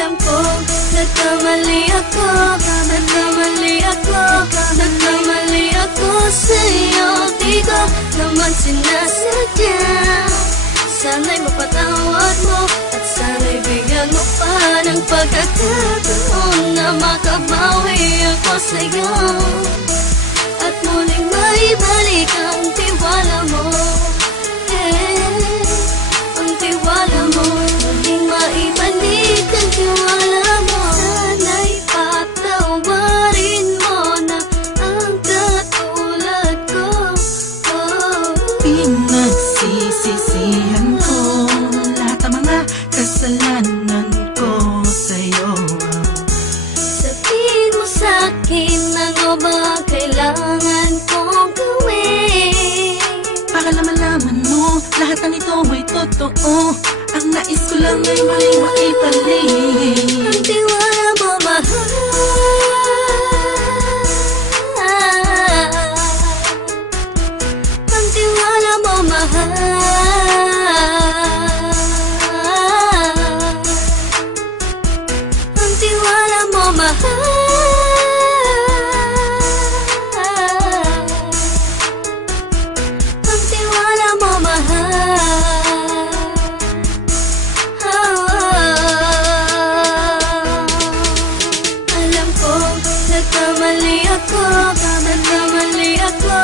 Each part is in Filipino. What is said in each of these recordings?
Alam ko, nagkamali ako, nagkamali ako, nagkamali ako sa'yo. Di ko naman sinasadya. Sana'y mapatawad mo at sana'y bigyan mo pa ng pagkakataon na makabawi ako sa'yo at muling maibalik ang tiwala mo. Ang tiwala mo, muling maibalik ang tiwala mo. Sana'y patawarin mo na ang katulad ko. Pinagsisisihan ko lahat ng mga kasalanan ko sa'yo. Sabihin mo sa'kin ano ba kailangan kong gawin Para malaman mo lahat ng ito ay totoo. Ang nais ko lang ay muling maibalik ang tiwala mo, mahal. Ang tiwala mo, mahal. Ang tiwala mo, mahal. Ang tiwala mo, mahal. Alam ko, nagkamali ako, nagkamali ako,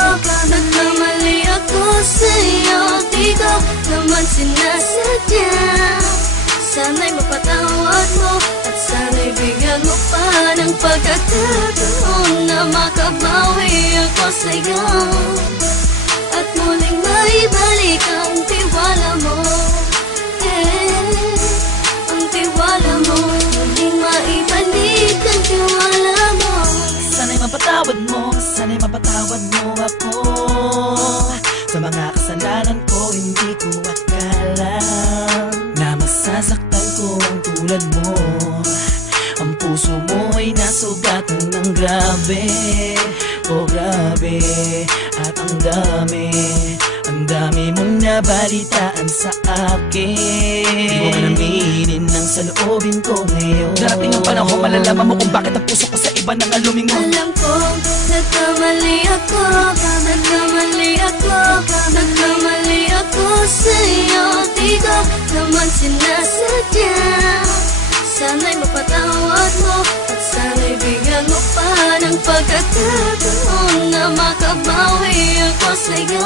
nagkamali ako sa'yo. Di ko naman sinasadya. Sana'y mapatawad mo at sana'y bigyan mo pa ng pagkakataon na makabawi ako sa'yo at muling maibalik ang tiwala mo. Ang tiwala mo, muling maibalik ang tiwala mo. Sana'y mapatawad mo, sana'y mapatawad mo ako sa mga kasalanan ko. Hindi ko akala na masasaktan ko ang tulad mo. Ang puso mo ay nasugatan ng grabe, oh grabe. At ang dami mong nabalitaan sa akin. Di ko man aminin ng saloobin ko ngayon. Darating ang panahon, malalaman mo kung bakit ang puso ko sa iba nang alumingon. Alam ko, nagkamali ako, nagkamali ako, nagkamali ako sa'yo. Di ko naman sinasadya. Sana'y mapatawad mo at sana'y bigyan mo pa ng pagkakataon na makabawi ako sa'yo